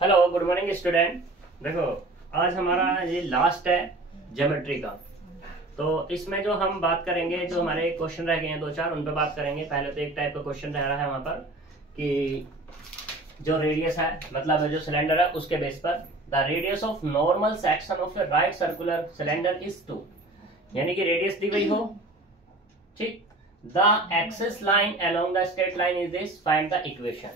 Hello, good morning student. देखो, आज हमारा ये लास्ट है ज्योमेट्री का। तो इसमें जो हम बात करेंगे, जो हमारे क्वेश्चन रह गए हैं दो चार, उन पर बात करेंगे। पहले तो एक टाइप का क्वेश्चन रह रहा है वहां पर कि जो रेडियस है, मतलब जो सिलेंडर है, उसके बेस पर the radius of normal section of A right circular cylinder is 2, यानी कि रेडियस दी गई हो, ठीक। The axis line along the straight line is this, find the equation.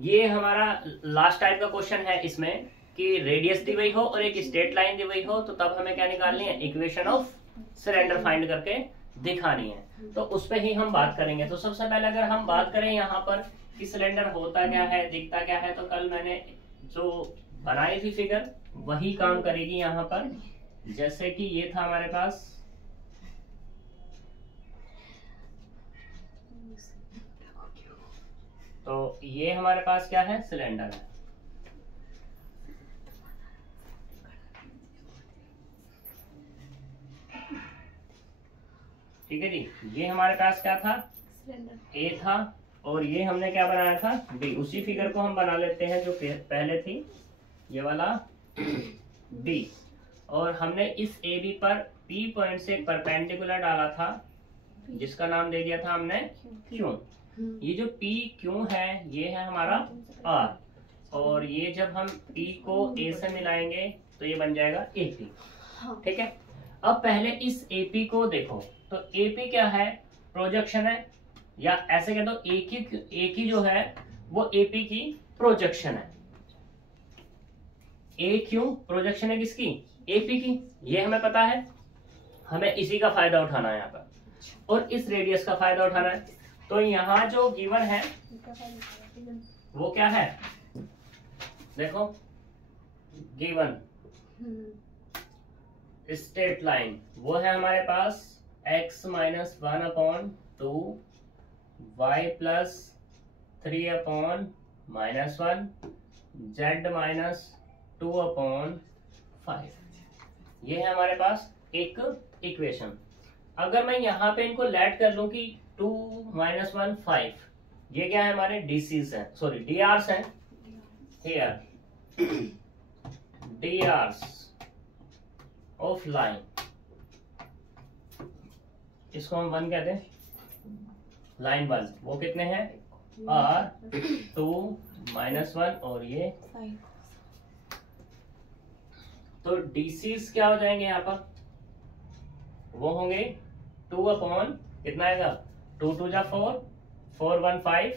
ये हमारा लास्ट टाइप का क्वेश्चन है इसमें कि रेडियस दी हुई हो और एक स्ट्रेट लाइन दी हुई हो, तो तब हमें क्या निकालनी है, इक्वेशन ऑफ सिलेंडर फाइंड करके दिखानी है। तो उस पर ही हम बात करेंगे। तो सबसे पहले अगर हम बात करें यहाँ पर कि सिलेंडर होता क्या है, दिखता क्या है, तो कल मैंने जो बनाई थी फिगर वही काम करेगी यहाँ पर। जैसे कि ये था हमारे पास, तो ये हमारे पास क्या है, सिलेंडर है। ठीक है जी। ये हमारे पास क्या था, ए था, और ये हमने क्या बनाया था, बी। उसी फिगर को हम बना लेते हैं जो पहले थी, ये वाला बी। और हमने इस ए बी पर पी पॉइंट से परपेंडिकुलर डाला था, जिसका नाम दे दिया था हमने क्यू। ये जो पी क्यू है, ये है हमारा आर। और ये जब हम पी को ए से मिलाएंगे तो ये बन जाएगा एपी। ठीक है। अब पहले इस एपी को देखो, तो एपी क्या है, प्रोजेक्शन है, या ऐसे कह दो एक ही जो है वो एपी की प्रोजेक्शन है। ए क्यू प्रोजेक्शन है किसकी, एपी की। ये हमें पता है, हमें इसी का फायदा उठाना है यहाँ पर, और इस रेडियस का फायदा उठाना है। तो यहाँ जो गिवन है वो क्या है, देखो, गिवन स्ट्रेट लाइन वो है हमारे पास x minus 1/2, y plus 3/-1, z minus 2/5। ये है हमारे पास एक इक्वेशन। अगर मैं यहाँ पे इनको लेट कर लूं कि 2 - 1 5, ये क्या है, हमारे डीसीज है, सॉरी डीआरस है। हियर डीआरस ऑफ लाइन, इसको हम 1 कहते हैं, लाइन 1। वो कितने हैं, आर 2 - 1 और ये 5। तो डीसीज क्या हो जाएंगे यहाँ पर, वो होंगे 2/, कितना आएगा, 2 × 2 = 4, 4 × 1 = 5,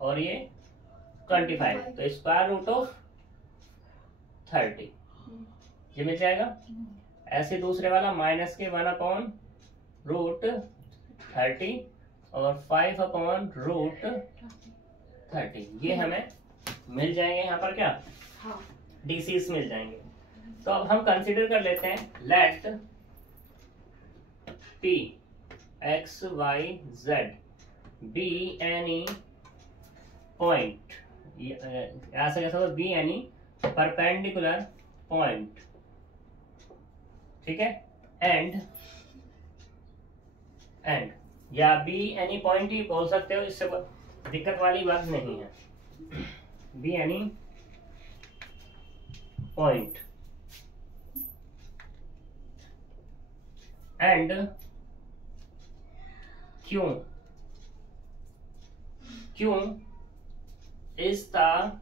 और ये 25, तो स्क्वायर रूट ऑफ 30 ये मिल जाएगा। ऐसे दूसरे वाला माइनस के 1/√30 और 5/√30, ये हमें मिल जाएंगे यहाँ पर, क्या डीसीज मिल जाएंगे। तो अब हम कंसीडर कर लेते हैं, late P x y z be any point, ऐसा कैसा होगा, be any perpendicular point, ठीक है, and या be any point ही बोल सकते हो, इससे दिक्कत वाली बात नहीं है। be any point and Q is the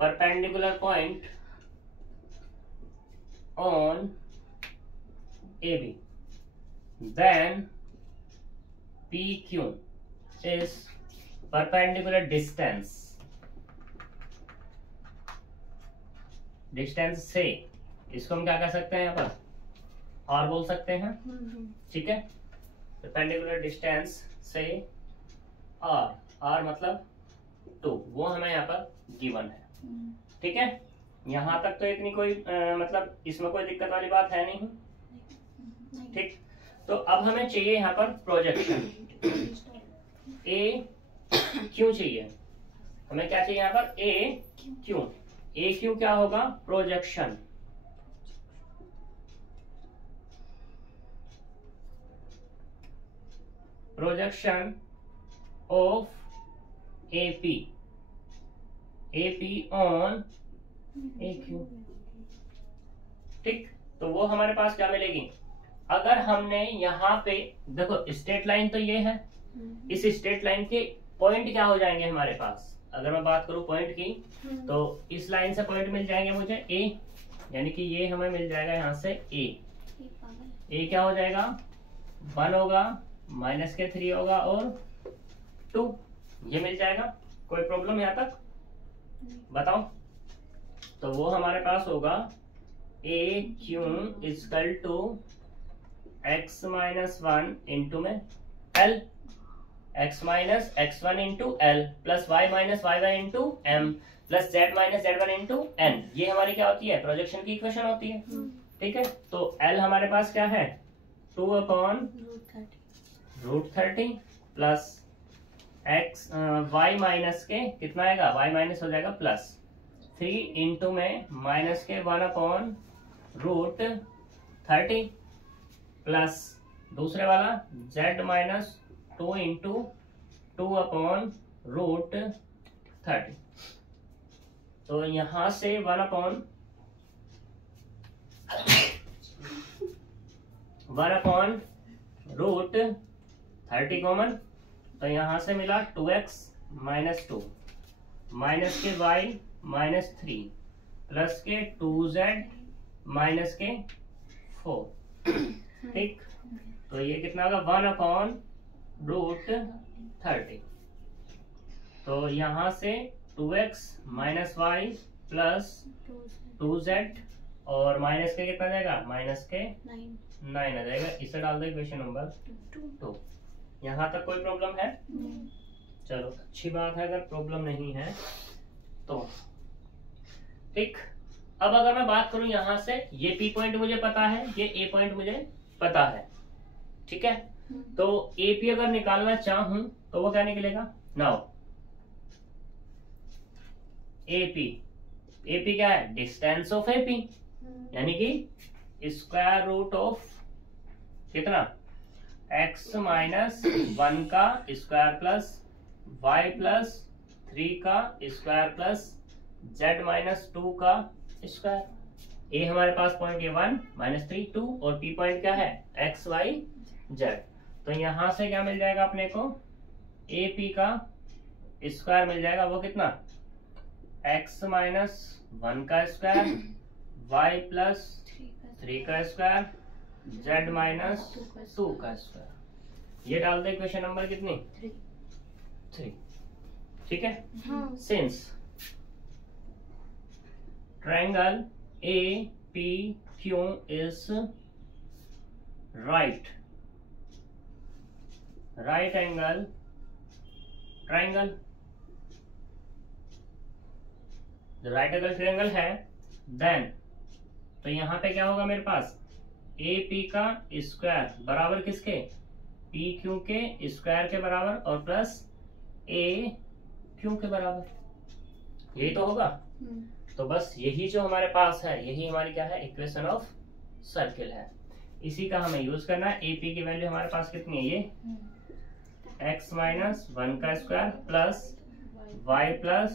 perpendicular point on AB, then PQ is perpendicular distance से, इसको हम क्या कह सकते हैं यहाँ पर, और बोल सकते हैं, ठीक है। परपेंडिकुलर डिस्टेंस से आर मतलब 2, वो हमें यहाँ पर गिवन है। ठीक है, यहाँ तक तो इतनी कोई मतलब इसमें कोई दिक्कत वाली बात है नहीं, ठीक। तो अब हमें चाहिए यहाँ पर प्रोजेक्शन, ए क्यू चाहिए हमें, क्या चाहिए यहाँ पर, ए क्यू क्या होगा, projection. projection of AP AP on AQ। ठीक, तो वो हमारे पास क्या मिलेगी? अगर हमने यहाँ पे देखो स्ट्रेट लाइन तो ये है, इस स्ट्रेट लाइन के पॉइंट क्या हो जाएंगे हमारे पास? अगर मैं बात करूं पॉइंट की, तो इस लाइन से पॉइंट मिल जाएंगे मुझे A, यानी कि ये हमें मिल जाएगा यहाँ से A क्या हो जाएगा? 1 होगा, माइनस के 3 होगा और 2, ये मिल जाएगा। कोई प्रॉब्लम यहाँ तक बताओ? तो वो हमारे पास होगा AQ equal to x minus 1 into में L, x minus x1 into L plus y minus y1 into M plus z minus z1 into N। ये हमारी क्या होती है? प्रोजेक्शन की इक्वेशन होती है। ठीक है, तो L हमारे पास क्या है? 2/√30 प्लस x y माइनस के कितना आएगा? y माइनस हो जाएगा प्लस 3 इंटू में माइनस के 1/√30 प्लस दूसरे वाला z माइनस 2 इंटू 2/√30। तो यहां से 1/√30 कॉमन, तो यहां से मिला 2x माइनस 2 माइनस के y माइनस 3 प्लस के 2z माइनस के 4। ठीक, तो ये कितना होगा? 1/√30। तो यहां से 2x minus y plus 2z और माइनस के कितना जाएगा? माइनस के 9 आ जाएगा। इसे डाल दो इक्वेशन नंबर 2। यहाँ तक कोई प्रॉब्लम है? चलो अच्छी बात है, अगर प्रॉब्लम नहीं है तो। ठीक, अब अगर मैं बात करूं यहां से, ये P पॉइंट मुझे पता है, ये A पॉइंट मुझे पता है। ठीक है, तो AP अगर निकालना चाहूं तो वो क्या निकलेगा? नाउ AP क्या है? डिस्टेंस ऑफ AP, यानी कि स्क्वायर रूट ऑफ कितना? x माइनस 1 का स्क्वायर प्लस y प्लस 3 का स्क्वायर प्लस z माइनस 2 का स्क्वायर। A हमारे पास पॉइंट ये 1 माइनस 3 2 और P पॉइंट क्या है? x y z। तो यहां से क्या मिल जाएगा अपने को? AP का स्क्वायर मिल जाएगा, वो कितना? x माइनस 1 का स्क्वायर y प्लस 3 का स्क्वायर z माइनस 2 का स्क्वायर। ये डाल दे इक्वेशन नंबर कितनी? 3। ठीक है, since triangle APQ is right angle triangle, जो राइट एंगल ट्रायंगल है, देन तो यहाँ पे क्या होगा मेरे पास? AP का स्क्वायर बराबर किसके? PQ के स्क्वायर के बराबर और प्लस AQ के बराबर। यही तो होगा। तो बस यही जो हमारे पास है, यही हमारी क्या है? इक्वेशन ऑफ सर्किल है। इसी का हमें यूज करना है। AP की वैल्यू हमारे पास कितनी है? ये x माइनस 1 का स्क्वायर प्लस y प्लस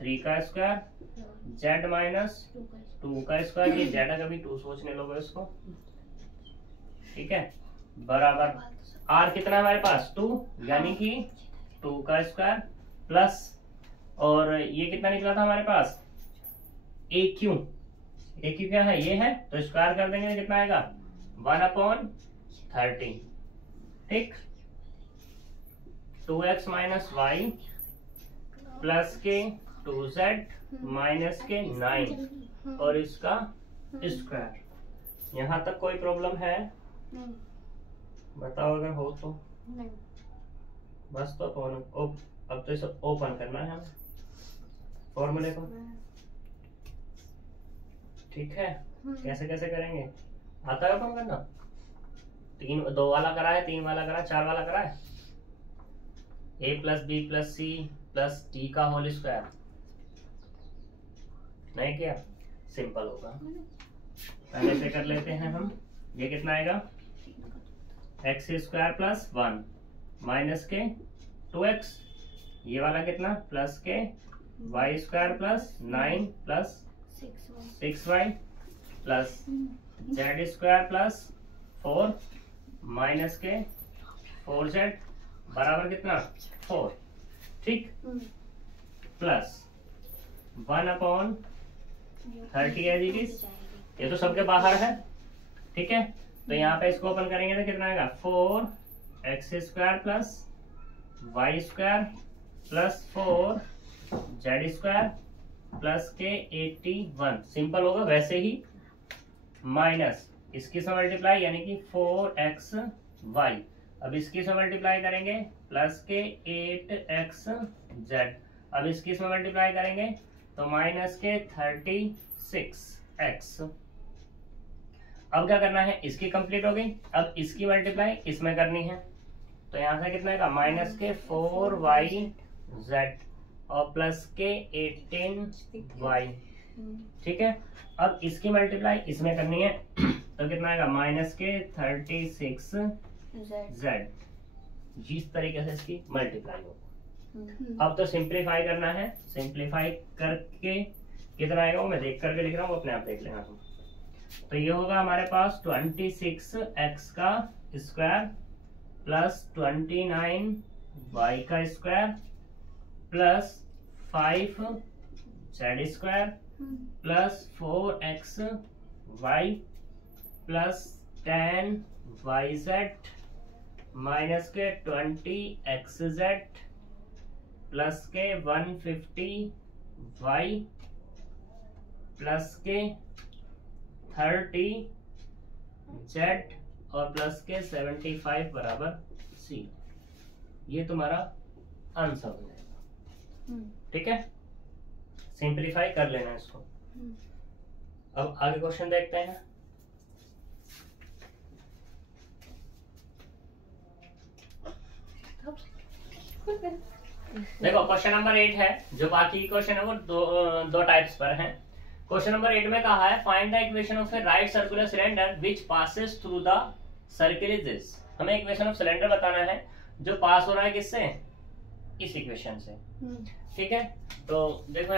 3 का स्क्वायर z माइनस 2 का स्क्वायर। ये z कभी 2 सोचने लोगे इसको। ठीक है, बराबर r कितना हमारे पास? 2, यानी कि 2 का स्क्वायर प्लस, और ये कितना निकला था हमारे पास? AQ क्या है? ये है, तो स्क्वायर कर देंगे तो कितना आएगा? 1/30। ठीक, 2x माइनस y प्लस के 2z माइनस के 9 और इसका स्क्वायर। यहाँ तक कोई प्रॉब्लम है? बताओ अगर हो तो। बस तो अब तो इसे ओपन करना है हमें फॉर्मूले को। ठीक है, कैसे कैसे करेंगे? आता है ओपन करना? 2 वाला करा है, 3 वाला करा है, 4 वाला करा है। A plus B plus C plus D का होल स्क्वायर नहीं किया? सिंपल होगा, पहले से कर लेते हैं हम। ये कितना आएगा? एक्स स्क्वायर प्लस 1 माइनस के 2x, ये वाला कितना? प्लस के Y square plus 9 plus 6y plus Z square plus 4 minus के 4z बराबर कितना 4, ठीक, प्लस 1/30 एज इट इज। ये तो सबके बाहर है, ठीक है, तो यहाँ पे इसको ओपन करेंगे तो कितना आएगा 4x² plus Y square plus 4z² plus के 81, सिंपल होगा वैसे ही, माइनस इसकी से मल्टीप्लाई यानी कि 4xy, अब इसकी से मल्टीप्लाई करेंगे प्लस के 8xz, अब इसकी से मल्टीप्लाई करेंगे तो माइनस के 36x। अब क्या करना है, इसकी कंप्लीट हो गई, अब इसकी मल्टीप्लाई इसमें करनी है, तो यहां से कितना का माइनस के 4yz और प्लस के 18y, ठीक है, अब इसकी मल्टीप्लाई इसमें करनी है तो कितना आएगा माइनस के 36z, जिस तरीके से इसकी मल्टीप्लाई हो। अब तो सिंप्लीफाई करना है, सिंप्लीफाई करके कितना आएगा वो मैं देख करके लिख रहा हूँ, अपने आप देख लेना तुम। तो ये होगा हमारे पास 26x का स्क्वायर प्लस 29y का square plus 5z² plus 4xy plus 10yz minus के 20xz प्लस के 150y प्लस के 30z और प्लस के 75 बराबर c। ये तुम्हारा आंसर हो जाएगा, ठीक है, सिंप्लीफाई कर लेना इसको। अब आगे क्वेश्चन देखते हैं। देखो क्वेश्चन नंबर 8 है, जो बाकी क्वेश्चन है वो दो टाइप्स पर हैं। क्वेश्चन नंबर 8 में कहा है find the equation of A right circular cylinder which passes through the circle is this. हमें इक्वेशन ऑफ सिलेंडर बताना है जो पास हो रहा है किससे, इस इक्वेशन से, ठीक है। तो देखो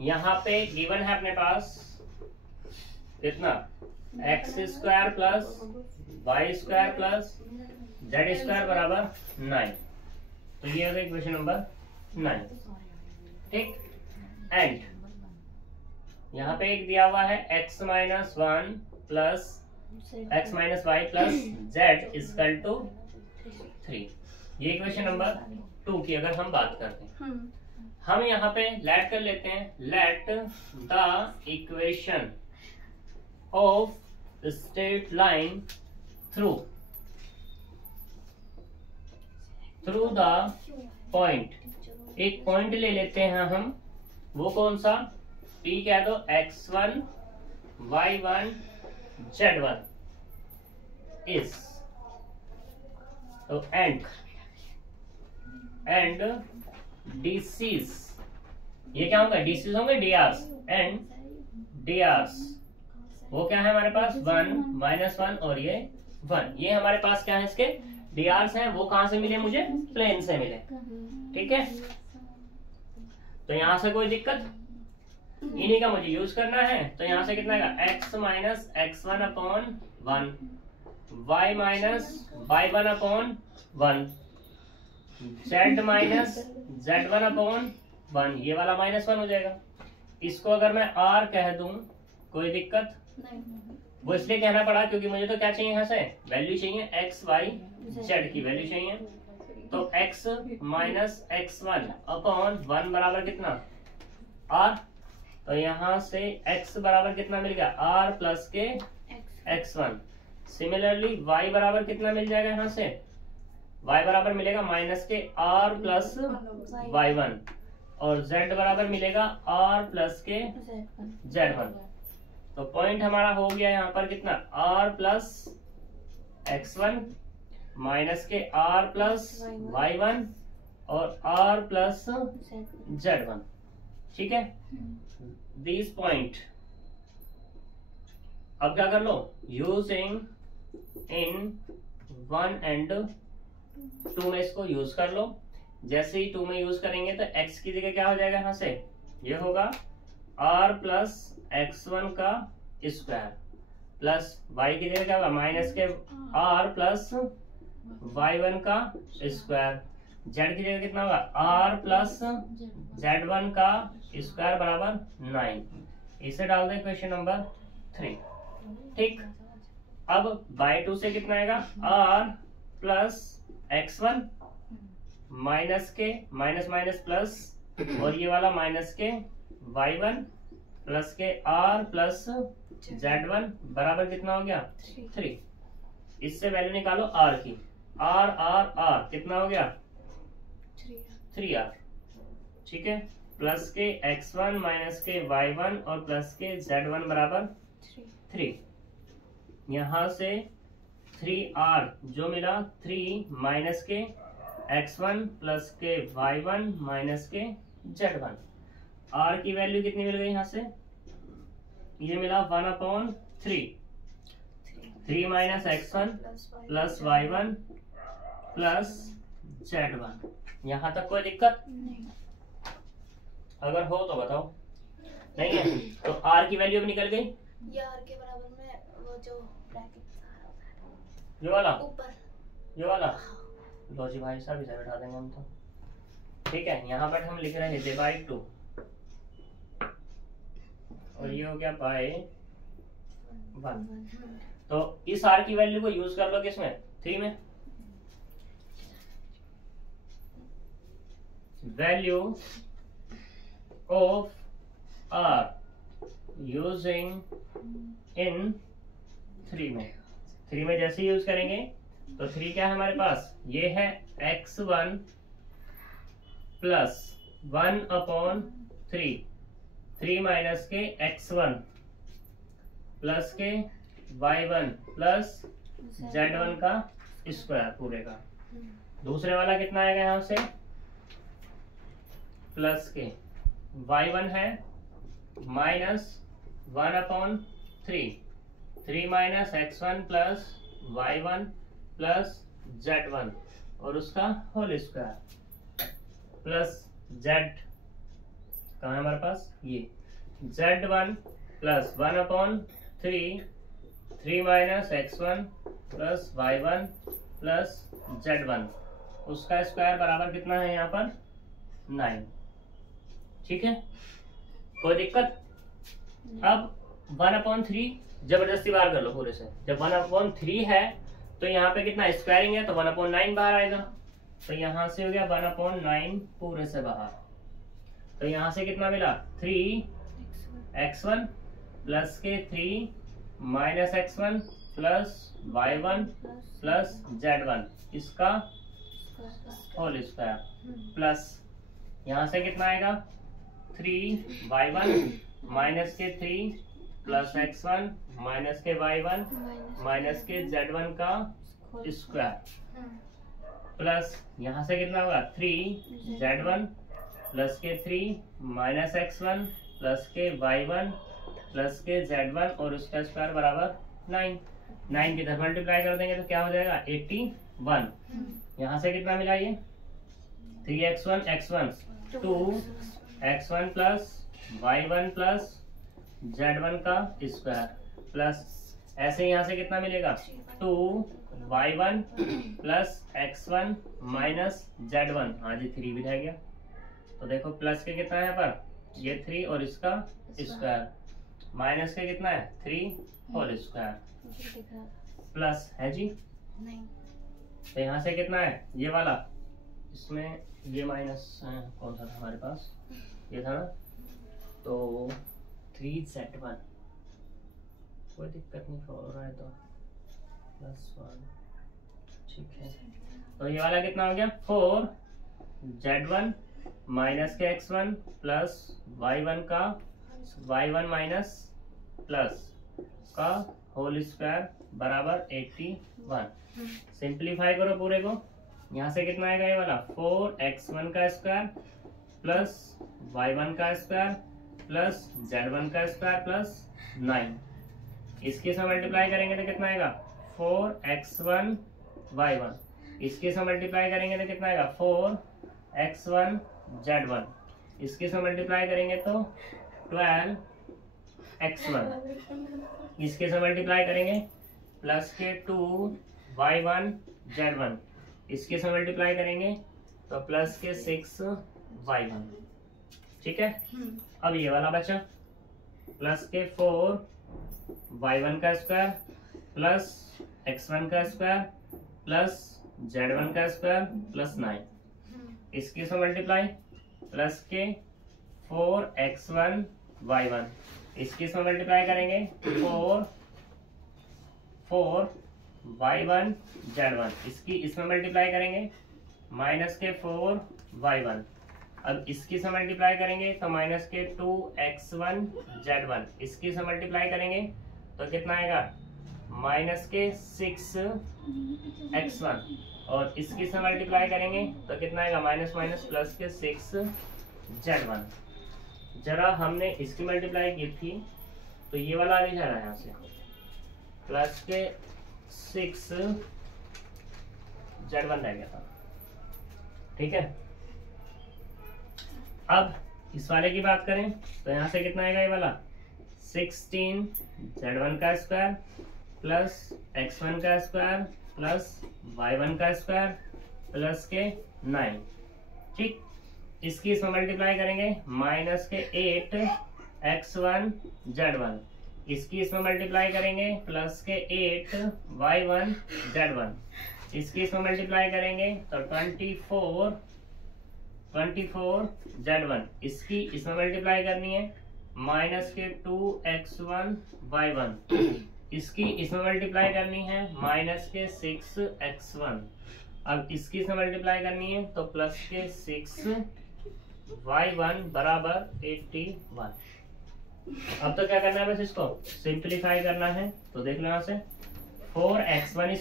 यहाँ पे गिवन है अपने पास कितना x² plus y² plus z² बराबर 9, तो ये होगा इक्वेशन नंबर 9, ठीक। एंड यहाँ पे एक दिया हुआ है x - 1 plus x - y plus z equal to 3। ये इक्वेशन नंबर 2 की अगर हम बात करते हैं, हम यहाँ पे लेट कर लेते हैं, let the equation of straight line through the point, एक पॉइंट ले लेते हैं हम, वो कौन सा, p कह दो x1 y1 z1 इज, तो एंड DCs, ये क्या होंगे, DCs होंगे DRs, एंड DRs वो क्या है हमारे पास 1 -1 और ये 1, ये हमारे पास क्या है इसके DRs हैं, वो कहां से मिले मुझे, प्लेन से मिले, ठीक है। तो यहां से कोई दिक्कत, इन्हीं का मुझे यूज करना है, तो यहां से कितना आएगा x - x1/1 y - y1/1 z - z1/1, ये वाला -1 हो जाएगा। इसको अगर मैं r कह दूं कोई दिक्कत नहीं, वो इसलिए कहना पड़ा क्योंकि मुझे तो क्या चाहिए, यहाँ से वैल्यू चाहिए x y z की वैल्यू चाहिए, तो x - x1/1 बराबर कितना r, तो यहाँ से x बराबर कितना मिल गया r प्लस के x1। सिमिलरली y बराबर कितना मिल जाएगा, यहाँ से y बराबर मिलेगा माइनस के r प्लस y1 और z बराबर मिलेगा r प्लस के z1। तो पॉइंट हमारा हो गया यहाँ पर कितना r प्लस x1 माइनस के r प्लस y1 और r प्लस z1, ठीक है। दिस पॉइंट अब क्या कर लो, यूजिंग इन 1 and 2 में इसको यूज कर लो, जैसे ही 2 में यूज करेंगे तो x की जगह क्या हो जाएगा, यहाँ से ये होगा r प्लस x1 का स्क्वायर प्लस y की जगह क्या होगा, माइनस के r प्लस y1 का स्क्वायर, z की जगह कितना होगा, r प्लस z1 का स्क्वायर बराबर 9। इसे डाल दें क्वेश्चन नंबर 3। ठीक, अब बाय 2 से कितना आएगा, r प्लस x1 माइनस के माइनस माइनस प्लस और ये वाला माइनस के y1 प्लस के r प्लस z1 बराबर कितना हो गया, 3। इससे वैल्यू निकालो r की, r कितना हो गया, 3r। ठीक है, प्लस के x1 माइनस के y1 और प्लस के z1 बराबर 3। यहाँ से 3r जो मिला, 3 माइनस के x1 प्लस के y1 माइनस के z1, r की वैल्यू कितनी मिल गई, यहाँ से ये मिला 1/3, 3 minus x1 plus y1 plus z1। यहाँ तक कोई दिक्कत नहीं? अगर हो तो बताओ, नहीं है तो r की वैल्यू भी निकल गई, ये r के बराबर में वो जो ब्रैकेट ये वाला ऊपर, ये वाला, लो जी भाई साहब इसे बैठा देंगे हम तो। ठीक है, यहाँ पर हम लिख रहे थे बाई 2 और ये हो गया बाई 1। तो इस r की वैल्यू को यूज कर लो किसमें, 3 में। Value of r using in 3 में। 3 में जैसे यूज करेंगे तो 3 क्या है हमारे पास, ये है x1 प्लस 1/3, 3 माइनस के x1 प्लस के y1 प्लस z1 का स्क्वायर पूरे का। दूसरे वाला कितना आएगा, यहाँ से प्लस के y1 है minus 1/3, 3 minus x1 plus y1 plus z1 और उसका होल स्क्वायर प्लस z कहाँ है हमारे पास, ये z1 plus 1/3, 3 minus x1 plus y1 plus z1 उसका स्क्वायर बराबर कितना है यहाँ पर, 9। ठीक है, कोई दिक्कत? अब 1/3 जबरदस्ती बाहर कर लो पूरे से। जब 1/3 है तो यहाँ पे कितना स्क्वायरिंग है तो 1/9 बाहर आएगा, तो यहाँ से हो गया 1/9 पूरे से बाहर। तो यहाँ से कितना मिला, 3x1 प्लस के 3 minus x1 plus y1 plus z1 इसका होल स्क्वायर प्लस यहाँ से कितना आएगा, 3y1 माइनस के 3 प्लस x1 माइनस के y1 माइनस के z1 का स्क्वायर प्लस यहाँ से कितना होगा, 3z1 प्लस के 3 माइनस x1 प्लस के y1 प्लस के z1 और उसका स्क्वायर बराबर 9। 9 की तरफ मल्टीप्लाई कर देंगे तो क्या हो जाएगा, 81। यहाँ से कितना मिला, ये 3x1 x1 2x1 plus y1 plus z1 का स्क्वायर प्लस ऐसे यहाँ से कितना मिलेगा, 2y1 plus x1 minus z1, हाँ जी 3 भी रह गया। तो देखो प्लस के कितना है यहाँ पर, ये 3 और इसका स्क्वायर, माइनस के कितना है 3 होल स्क्वायर प्लस है जी। तो यहाँ से कितना है, ये वाला, इसमें ये माइनस कौन सा था हमारे पास, ये था ना, तो 3z1 कोई दिक्कत नहीं हो रहा है तो +1। ठीक है, तो ये वाला कितना हो गया, 4z1 माइनस के x1 प्लस y1 का y1 माइनस प्लस का होल स्क्वायर बराबर 81। सिंप्लीफाई करो पूरे को, यहाँ से कितना आएगा, ये वाला 4x1 का स्क्वायर प्लस y1 का स्क्वायर प्लस z1 का स्क्वायर प्लस 9। इसके साथ मल्टीप्लाई करेंगे तो कितना आएगा, 4x1 y1। इसके साथ मल्टीप्लाई करेंगे तो कितना आएगा, x1 z1, इसके से मल्टीप्लाई करेंगे तो 12 x1, इसके से मल्टीप्लाई करेंगे प्लस के 2 y1 z1, इसके से मल्टीप्लाई करेंगे तो प्लस के 6 y1। ठीक है, अब ये वाला बचा प्लस के 4 y1 का स्क्वायर प्लस x1 का स्क्वायर प्लस z1 का स्क्वायर प्लस 9, इसके से मल्टीप्लाई प्लस के 4x1 y1, इसके से मल्टीप्लाई करेंगे 4 y1 z1, इसकी इसमें मल्टीप्लाई करेंगे माइनस के 4 y1, अब इसकी से मल्टीप्लाई करेंगे तो माइनस के 2x1 z1, इसकी से मल्टीप्लाई करेंगे तो कितना आएगा माइनस के 6x1, और इसकी से मल्टीप्लाई करेंगे तो कितना आएगा माइनस माइनस प्लस के 6z1। जरा हमने इसकी मल्टीप्लाई की थी तो ये वाला आगे जा रहा है यहाँ से प्लस के 6z1 रह गया था। ठीक है, अब इस वाले की बात करें तो यहाँ से कितना आएगा ये वाला 16z1 का स्क्वायर प्लस x1 का स्क्वायर प्लस y1 का स्क्वायर प्लस के 9। ठीक, इसकी इसमें मल्टीप्लाई करेंगे माइनस के 8x1 z1, इसकी इसमें मल्टीप्लाई करेंगे प्लस के 8y1 z1, इसकी इसमें मल्टीप्लाई करेंगे तो 24 z1, इसकी इसमें मल्टीप्लाई करनी है माइनस के 2x1 y1, इसकी इसमें मल्टीप्लाई करनी है माइनस के 6x1, अब इसकी इसमें मल्टीप्लाई करनी है तो प्लस के 6y1 बराबर 81। अब तो क्या करना है, बस इसको सिंप्लीफाई करना है। तो देख लो यहाँ से 4x1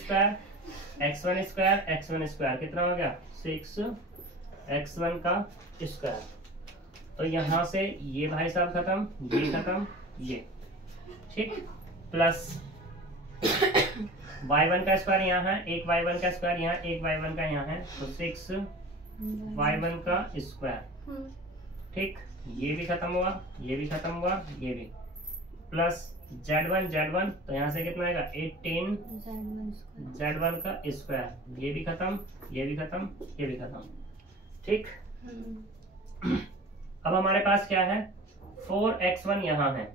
स्क्वायर कितना हो गया 6x1 का स्क्वायर, तो यहाँ से ये भाई साहब खत्म, ये खत्म, ये ठीक, प्लस y1 का स्क्वायर यहाँ है, एक y1 का स्क्वायर यहाँ, एक y1 का यहाँ है, तो 6y1 का स्क्वायर। ठीक, ये भी खत्म हुआ, ये भी खत्म हुआ, ये भी, प्लस z1 तो यहाँ से कितना आएगा 18 z1 का स्क्वायर, ये भी खत्म, ये भी खत्म, ये भी खत्म। ठीक, अब हमारे पास क्या है 4x1 यहाँ है।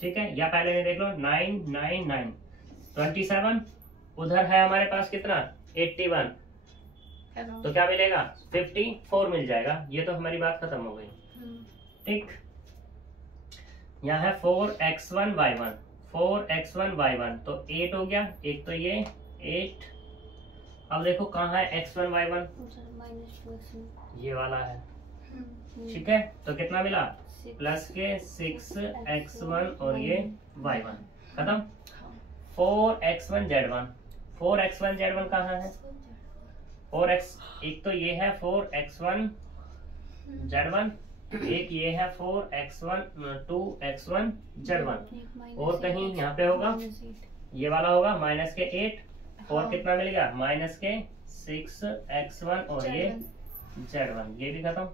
ठीक है, या पहले नहीं देख लो 9 9 9 27, उधर है हमारे पास कितना 81, तो क्या मिलेगा 54 मिल जाएगा। ये तो हमारी बात खत्म हो गई। ठीक, यहाँ है 4x1 y1 तो 8 हो गया, एक तो ये 8। अब देखो कहाँ है x1 y1, ये वाला है। ठीक है, तो कितना मिला प्लस के 6x1 और ये y1 खत्म। 4x1 z1 कहाँ है 4x, एक तो ये है 4x1 z1, एक ये है 2x1 z1, और कहीं यहाँ पे होगा ये वाला होगा माइनस के 8, और कितना मिलेगा माइनस के 6x1 और ये z1, ये भी खत्म।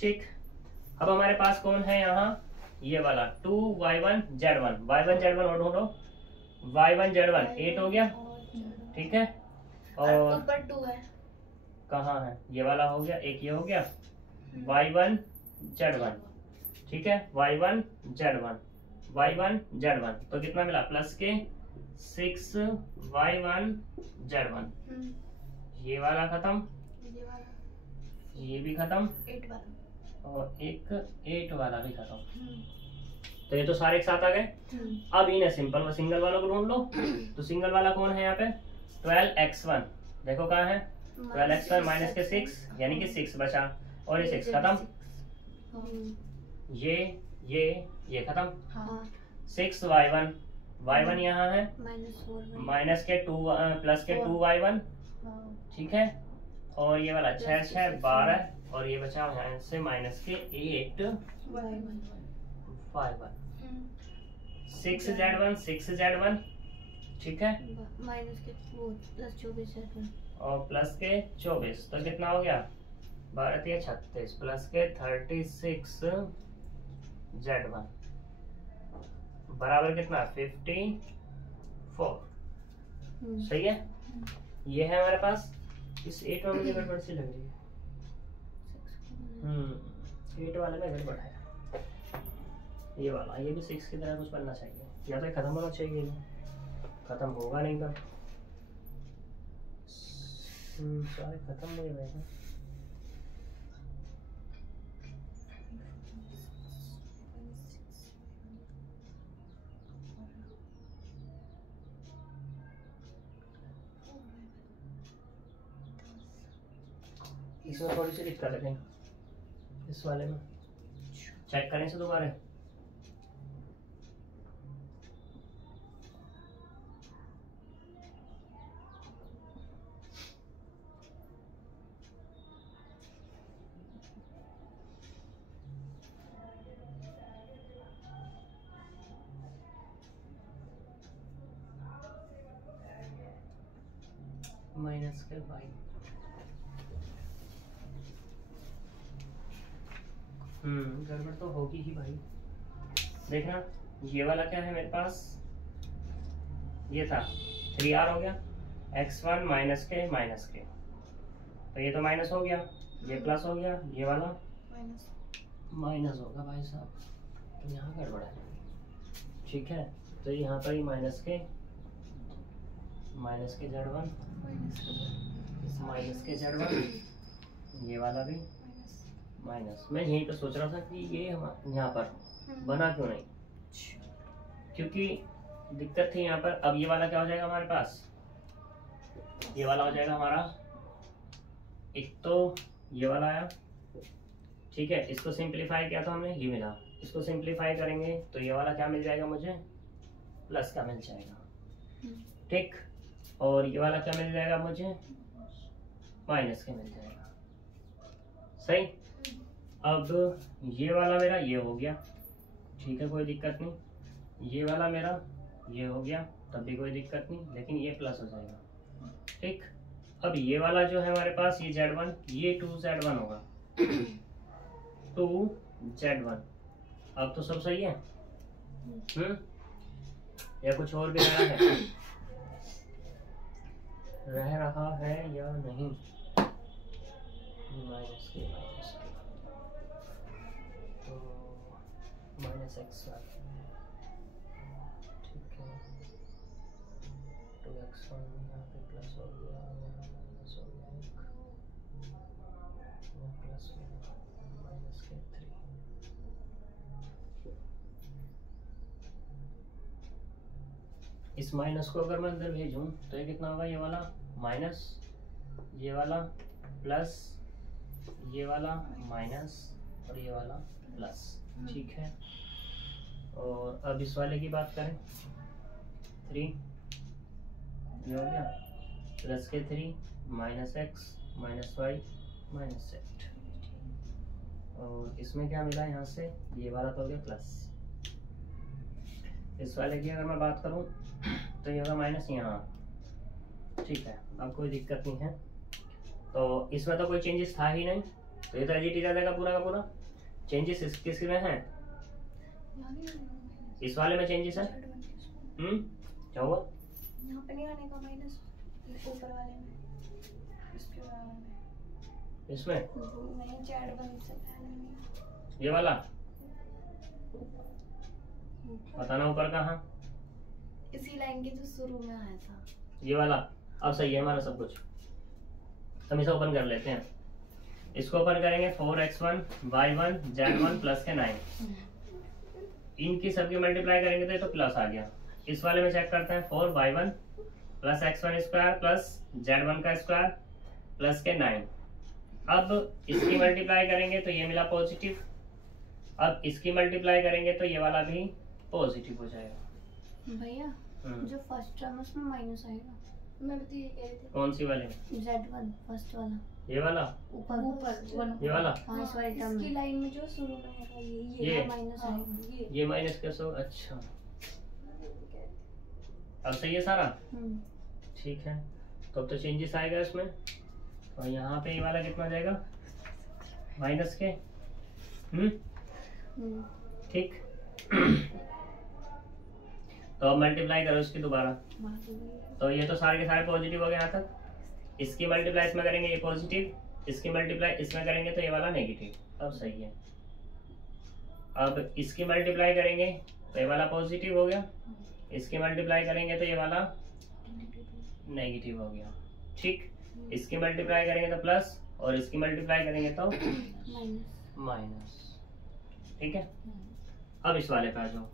ठीक, अब हमारे पास कौन है यहाँ ये वाला 2y1 z1 और ढूंढो y1 z1 8 हो गया। ठीक है, और ऊपर 2 है, कहाँ है ये वाला हो गया, एक ये हो गया y1 z1। ठीक है, y1 z1 तो कितना मिला प्लस के 6y1 z1, ये वाला खत्म, ये भी खत्म, 8 वाला और एक 8 वाला भी खत्म। तो ये तो सारे एक साथ आ गए। अब इन्हें सिंगल वालों को ढूंढ लो। तो सिंगल वाला कौन है यहाँ पे 12x1, देखो कहाँ है 12x1 माइनस के 6, यानी कि 6 बचा, और ये 6 खत्म, ये खत्म। 6y1 यहाँ है माइनस के 2 प्लस के 2y1। ठीक है, और ये वाला 6 12, और ये बचा यहाँ से माइनस के 8y1। 6z1 ठीक है, माइनस के वो प्लस 24 Z1 और प्लस के 24, तो कितना हो गया 12 36 प्लस के 36 Z1 बराबर कितना 54। सही है, ये है हमारे पास। इस 8 में मुझे गड़बड़ सी लग रही है। 8 वाले में गड़बड़ है, ये वाला, ये भी 6 की तरह कुछ बनना चाहिए, या तो खत्म होना चाहिए, खत्म होगा नहीं तो सारे खत्म नहीं होगा। इसमें थोड़ी सी दिक्कत है, इस वाले में चेक करें से दोबारा। माइनस के y, गड़बड़ तो होगी ही भाई। देखना ये वाला क्या है मेरे पास, ये था 3r हो गया, x1 माइनस के, तो ये तो माइनस हो गया, ये प्लस हो गया, ये वाला माइनस होगा भाई साहब, तो यहाँ गड़बड़ है। ठीक है, तो यहाँ पर ही माइनस के Z1, माइनस के Z1, ये वाला भी माइनस। मैं यहीं पे सोच रहा था कि ये यहाँ पर बना क्यों नहीं, क्योंकि दिक्कत थी यहाँ पर। अब ये वाला क्या हो जाएगा हमारे पास, ये वाला हो जाएगा हमारा, एक तो ये वाला आया, ठीक है, इसको सिंपलीफाई किया तो हमने, ये मिला, इसको सिंपलीफाई करेंगे तो ये वाला क्या मिल जाएगा मुझे, प्लस का मिल जाएगा, ठीक, और ये वाला क्या मिल जाएगा मुझे, माइनस के मिल जाएगा। सही, अब ये वाला मेरा ये हो गया, ठीक है, कोई दिक्कत नहीं, ये वाला मेरा ये हो गया, तब भी कोई दिक्कत नहीं, लेकिन ये प्लस हो जाएगा। ठीक, अब ये वाला जो है हमारे पास, ये Z1, ये 2Z1 होगा, 2Z1। अब तो सब सही है, या कुछ और भी रह रहा है या नहीं, माइनस के तो माइनस x1, ठीक है, 2x1 यहाँ पे प्लस हो गया, यहाँ माइनस हो गया, यहाँ प्लस हो गया, माइनस के 3। इस माइनस को अगर मैं अंदर भेजूं तो ये कितना होगा, ये वाला माइनस, ये वाला प्लस, ये वाला माइनस, और ये वाला प्लस। ठीक है, और अब इस वाले की बात करें, 3 ये हो गया, प्लस के 3, minus X, minus Y, minus Z, और इसमें क्या मिला यहाँ से, ये वाला तो हो गया प्लस। इस वाले की अगर मैं बात करूँ तो ये होगा माइनस यहाँ, ठीक है, अब कोई दिक्कत नहीं है। तो इसमें तो कोई चेंजेस था ही नहीं, तो ये तो एज इट इज आ जाएगा पूरा का पूरा। चेंजेस किसमें है, इस वाले में चेंजेस है। क्या हुआ, यहाँ पे नहीं आने का माइनस, ऊपर वाले में, इसके वाले में, इसमें नहीं, Z1 से पहले नहीं, ये वाला बताना ऊपर कहाँ, इसी लाइन के जो शुरू में आया था, ये वाला। अब सही है हमारा सब कुछ, हम इसे ओपन कर लेते हैं। इसको ओपन करेंगे, 4x1 y1 z1 प्लस के 9, इनकी सबकी मल्टीप्लाई करेंगे तो ये तो प्लस आ गया। इस वाले में चेक करते हैं, 4y1 plus x1 square plus z1 का स्क्वायर प्लस के 9। अब इसकी मल्टीप्लाई करेंगे तो ये मिला पॉजिटिव, अब इसकी मल्टीप्लाई करेंगे तो ये वाला भी पॉजिटिव हो जाएगा। भैया जो फर्स्ट टर्म उसमें माइनस आएगा, मैं भी तो ये कह रही थी। कौन सी वाले, Z1 फर्स्ट वाला, ये वाला ऊपर ये वाला, हाँ, इस वाले टर्म इसकी लाइन में जो शुरू में है ये माइनस आएगा, ये माइनस कैसे होगा, अच्छा अब सही है सारा? ठीक है, तो अब तो चेंजेस आएगा इसमें। और यहाँ पे ये वाला कितना जाएगा माइनस के। ठीक। तो अब मल्टीप्लाई करो इसकी दोबारा। तो ये तो सारे के सारे पॉजिटिव हो गए यहाँ तक। इसकी मल्टीप्लाई इसमें करेंगे ये पॉजिटिव, इसकी मल्टीप्लाई इसमें करेंगे तो ये वाला नेगेटिव। अब सही है। अब इसकी मल्टीप्लाई करेंगे तो ये वाला पॉजिटिव हो गया, इसकी मल्टीप्लाई करेंगे तो ये वाला नेगेटिव हो गया। ठीक। इसकी मल्टीप्लाई करेंगे तो प्लस और इसकी मल्टीप्लाई करेंगे तो माइनस। ठीक है। अब इस वाले पे आ जाओ।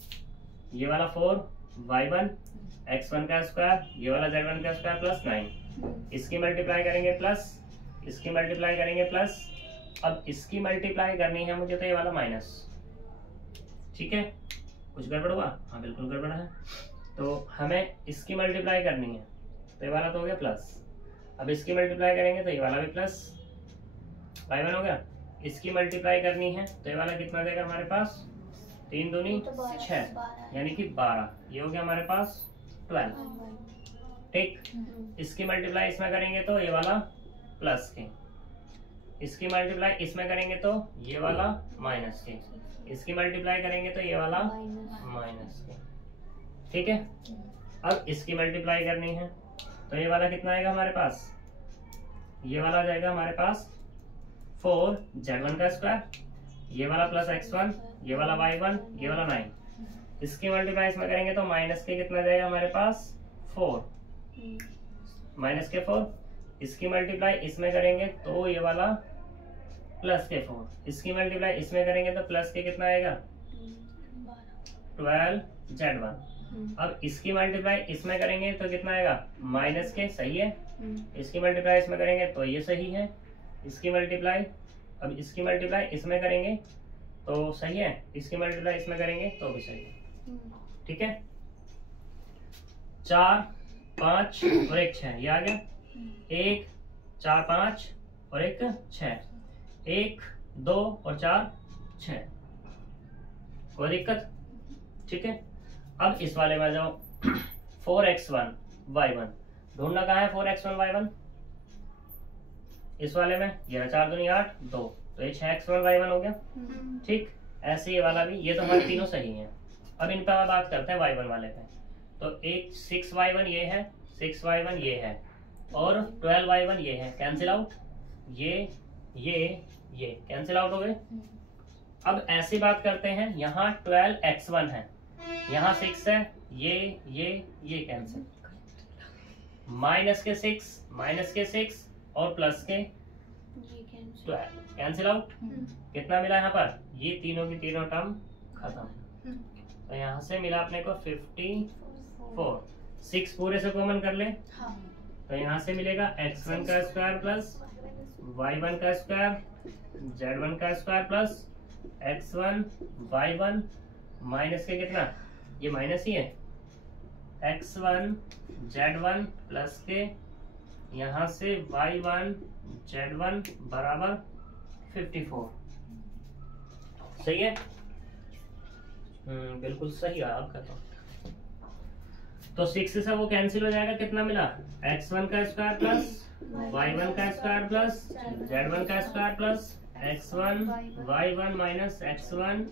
ये वाला 4y1 x1 का स्क्वायर, ये वाला z1 का स्क्वायर प्लस 9। इसकी मल्टीप्लाई करेंगे प्लस, इसकी मल्टीप्लाई करेंगे प्लस। अब इसकी मल्टीप्लाई करनी है मुझे तो ये वाला माइनस। ठीक है। कुछ गड़बड़ हुआ? हाँ बिल्कुल गड़बड़ है। तो हमें इसकी मल्टीप्लाई करनी है तो ये वाला तो हो गया प्लस। अब इसकी मल्टीप्लाई करेंगे तो ये वाला भी प्लस, y1 हो गया। इसकी मल्टीप्लाई करनी है तो ये वाला कितना देगा हमारे पास, 3 दूनी 6 यानी कि 12। ये हो गया हमारे पास 12। ठीक। इसकी मल्टीप्लाई इसमें करेंगे तो ये वाला प्लस के, इसकी मल्टीप्लाई इसमें करेंगे तो ये वाला माइनस के, इसकी मल्टीप्लाई करेंगे तो ये वाला माइनस के। ठीक है। अब इसकी मल्टीप्लाई करनी है तो ये वाला कितना आएगा हमारे पास, ये वाला जाएगा हमारे पास 4z1 का स्क्वायर, ये वाला प्लस x1, ये वाला y1, ये वाला 9। इसकी मल्टीप्लाई इसमें करेंगे तो माइनस के कितना जाएगा हमारे पास 4, माइनस के 4। इसकी मल्टीप्लाई इसमें करेंगे तो ये वाला प्लस के 4। इसकी मल्टीप्लाई इसमें करेंगे तो प्लस के कितना आएगा 12z1। अब इसकी मल्टीप्लाई इसमें करेंगे तो कितना आएगा माइनस के, सही है। इसकी मल्टीप्लाई इसमें करेंगे तो ये सही है। इसकी मल्टीप्लाई, अब इसकी मल्टीप्लाई इसमें करेंगे तो सही है, इसकी मल्टीप्लाई इसमें करेंगे तो भी सही है। ठीक है। 4 5 और 1 6 ये आ गया। 1 4 5 और 1 6, 1 2 और 4 6। कोई दिक्कत? ठीक है। अब इस वाले में जाओ। 4x1 y1 ढूंढना कहाँ है 4x1 y1? इस वाले में ये 4 दूनी 8 2, तो ये 6x1 y1 हो गया। ठीक। ऐसे ये वाला भी, ये तो हमारे तीनों सही हैं। अब इन पर बात करते हैं y1 वाले पे। तो एक 6y1 ये है, 6y1 ये है और 12y1 ये है। कैंसिल आउट, ये कैंसिल आउट हो गए। अब ऐसी बात करते हैं, यहाँ 12x1 है, यहाँ 6 है, ये कैंसिल। माइनस के 6 और प्लस के 12 कैंसिल आउट। कितना मिला यहाँ पर, ये तीनों की तीनों टर्म खत्म। तो यहाँ से मिला अपने को 54। 6 पूरे से कॉमन कर ले तो यहाँ से मिलेगा x1 का स्क्वायर प्लस y1 का स्क्वायर, z1 का square plus x1 y1 minus के कितना, ये माइनस ही है, x1 z1 प्लस के यहाँ से y1 z1 बराबर 54। सही है? बिल्कुल सही है आपका। तो 6 से वो कैंसिल हो जाएगा। कितना मिला, x1 का स्क्वायर प्लस y1 का स्क्वायर प्लस z1 का square plus x1 y1 minus x1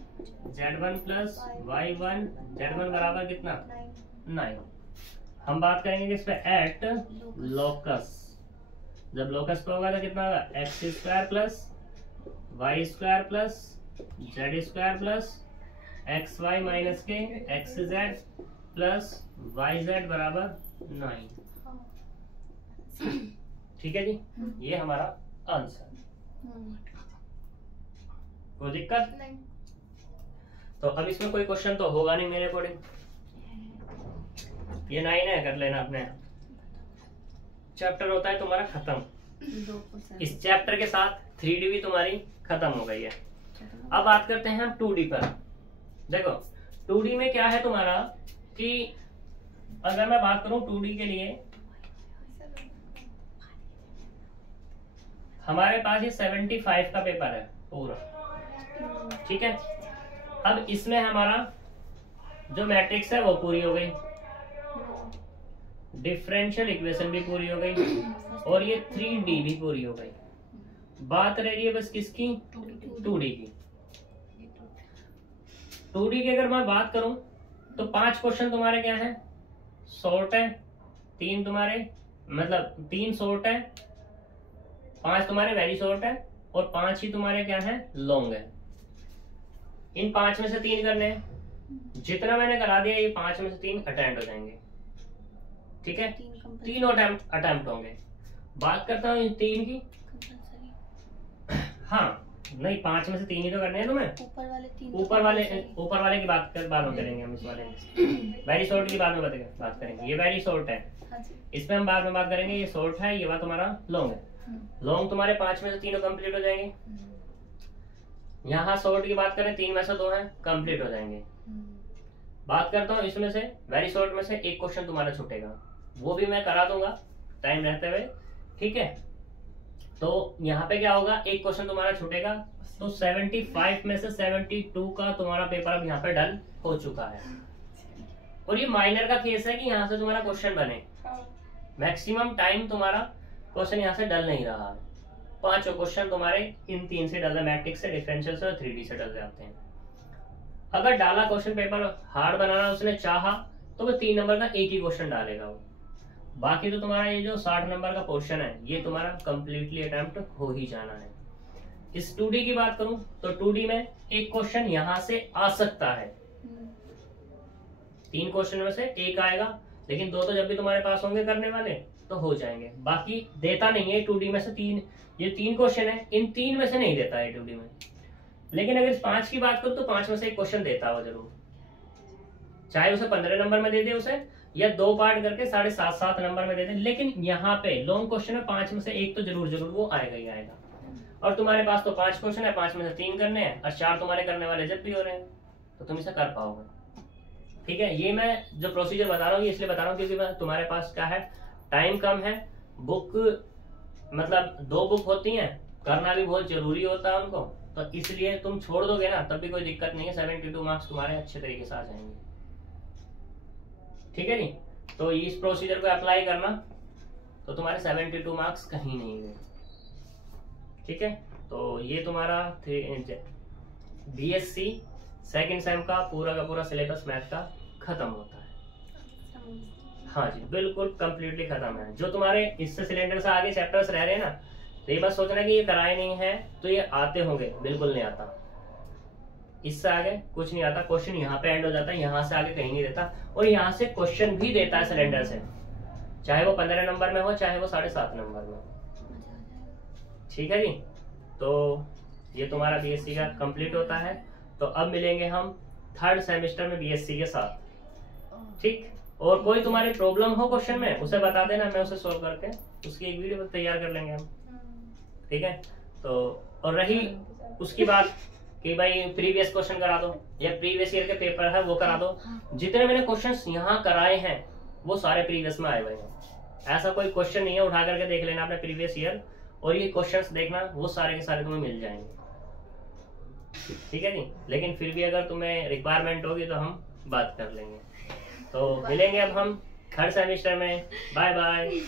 z1 plus y1 z1 बराबर कितना 9। हम बात करेंगे किस पे, एट लोकस। जब लोकस पे होगा तो कितना होगा, x square plus Y square plus Z square plus x y minus के x z plus y z बराबर 9। ठीक है जी, ये हमारा आंसर। कोई दिक्कत नहीं? तो अब इसमें कोई क्वेश्चन तो होगा नहीं मेरे अकॉर्डिंग। ये 9 है, कर लेना अपने। चैप्टर होता है तुम्हारा खत्म। इस चैप्टर के साथ 3D भी तुम्हारी खत्म हो गई है। अब बात करते हैं हम 2D पर। देखो 2D में क्या है तुम्हारा कि अगर मैं बात करूं 2D के लिए, हमारे पास ये 75 का पेपर है पूरा। ठीक है। अब इसमें हमारा जो मैट्रिक्स है वो पूरी हो गई। डिफरेंशियल इक्वेशन भी पूरी हो गई और ये 3D भी पूरी हो गई। बात रह रही है बस किसकी? 2D की। 2D की अगर मैं बात करूं तो 5 क्वेश्चन तुम्हारे क्या है? शॉर्ट है, 3 तुम्हारे मतलब 3 शॉर्ट है, 5 तुम्हारे वेरी शॉर्ट है और 5 ही तुम्हारे क्या है? लॉन्ग है। इन 5 में से 3 करने हैं। जितना मैंने करा दिया ये 5 में से 3 अटेम्प्ट हो जाएंगे। ठीक है, 3 अटेम्प्ट होंगे। बात करता हूँ इन 3 की। हाँ नहीं, 5 में से 3 ही तो करने हैं तुम्हें। ऊपर वाले की बात बाद में करेंगे हम। इस वाले वेरी शॉर्ट की बाद में बात करेंगे। ये वेरी शॉर्ट है, इसमें हम बाद में बात करेंगे। ये शॉर्ट है, ये बात तुम्हारा लॉन्ग है। लॉन्ग तुम्हारे 5 में से 3 कंप्लीट हो जाएंगे। यहाँ शॉर्ट की बात करें, 3 में से 2 हैं, कंप्लीट हो जाएंगे। बात करता हूँ इसमें से वेरी शॉर्ट में से एक क्वेश्चन तुम्हारा छूटेगा, वो भी मैं करा दूंगा टाइम रहते हुए। ठीक है, तो यहाँ पे क्या होगा? एक क्वेश्चन तुम्हारा छूटेगा। तो 75 में से 72 का तुम्हारा पेपर अब यहाँ पे डन हो चुका है। और ये माइनर का केस है कि यहाँ से तुम्हारा क्वेश्चन बने। मैक्सिमम टाइम तुम्हारा क्वेश्चन यहाँ से डल नहीं रहा है। 5 क्वेश्चन तुम्हारे इन 3 से डल, मैट्रिक्स से, डिफरेंशियल से और 3D से डल जाते हैं। अगर डाला क्वेश्चन पेपर हार्ड बनाना उसने चाहा तो वो 3 नंबर का एक ही क्वेश्चन डालेगा वो। बाकी तो तुम्हारा ये जो 60 नंबर का क्वेश्चन है ये तुम्हारा कंप्लीटली अटेम्प्ट हो ही जाना है। इस 2D की बात करूं तो 2D में एक क्वेश्चन यहां से आ सकता है। 3 क्वेश्चन में से एक आएगा, लेकिन 2 तो जब भी तुम्हारे पास होंगे करने वाले तो हो जाएंगे। बाकी देता नहीं है 2D में से 3। ये 3 क्वेश्चन है, इन 3 में से नहीं देता है 2D में। लेकिन अगर इस 5 की बात करूं तो 5 में से एक क्वेश्चन देता हो जरूर, चाहे उसे 15 नंबर में दे दे उसे, या 2 पार्ट करके 7.5 नंबर में दे दे। लेकिन यहाँ पे लॉन्ग क्वेश्चन में 5 में से एक तो जरूर वो आएगा ही आएगा। और तुम्हारे पास तो 5 क्वेश्चन है, 5 में से 3 करने हैं और 4 तुम्हारे करने वाले जब भी हो रहे हैं, तो तुम इसे कर पाओगे। ठीक है, ये मैं जो प्रोसीजर बता रहा हूँ इसलिए बता रहा हूँ क्योंकि तुम्हारे पास क्या है, टाइम कम है। बुक मतलब 2 बुक होती है, करना भी बहुत जरूरी होता है उनको, तो इसलिए तुम छोड़ दोगे ना तब भी कोई दिक्कत नहीं है। 72 मार्क्स तुम्हारे अच्छे तरीके से आ जाएंगे। ठीक है जी, तो इस प्रोसीजर को अप्लाई करना तो तुम्हारे 72 मार्क्स कहीं नहीं गए। ठीक है, तो ये तुम्हारा BSc सेकंड सेम का पूरा सिलेबस मैथ का खत्म होता है। हाँ जी, बिल्कुल कंप्लीटली खत्म है। जो तुम्हारे इससे सिलेंडर से आगे चैप्टर्स रह रहे हैं ना, तो ये बस सोचना कि ये कराए नहीं है तो ये आते होंगे, बिल्कुल नहीं आता। इससे आगे कुछ नहीं आता। क्वेश्चन यहाँ पे एंड हो जाता है, यहाँ से आगे कहीं नहीं देता। और यहाँ से क्वेश्चन भी देता है सिलेंडर से, चाहे वो 15 नंबर में हो चाहे वो 7.5 नंबर में हो। ठीक है जी, तो ये तुम्हारा BSc का कंप्लीट होता है। तो अब मिलेंगे हम 3rd सेमेस्टर में BSc के साथ। ठीक, और कोई तुम्हारी प्रॉब्लम हो क्वेश्चन में उसे बता देना, मैं उसे सोल्व करके उसकी एक वीडियो तैयार कर लेंगे हम। ठीक है, तो और रही उसकी बात कि भाई प्रीवियस क्वेश्चन करा दो या प्रीवियस ईयर के पेपर है वो करा दो, जितने मैंने क्वेश्चंस यहाँ कराए हैं वो सारे प्रीवियस में आए हुए हैं। ऐसा कोई क्वेश्चन नहीं है, उठा करके देख लेना अपने प्रीवियस ईयर और ये क्वेश्चंस देखना, वो सारे के सारे तुम्हें मिल जाएंगे। ठीक है जी, लेकिन फिर भी अगर तुम्हें रिक्वायरमेंट होगी तो हम बात कर लेंगे। तो मिलेंगे अब हम 3rd सेमेस्टर में। Bye bye.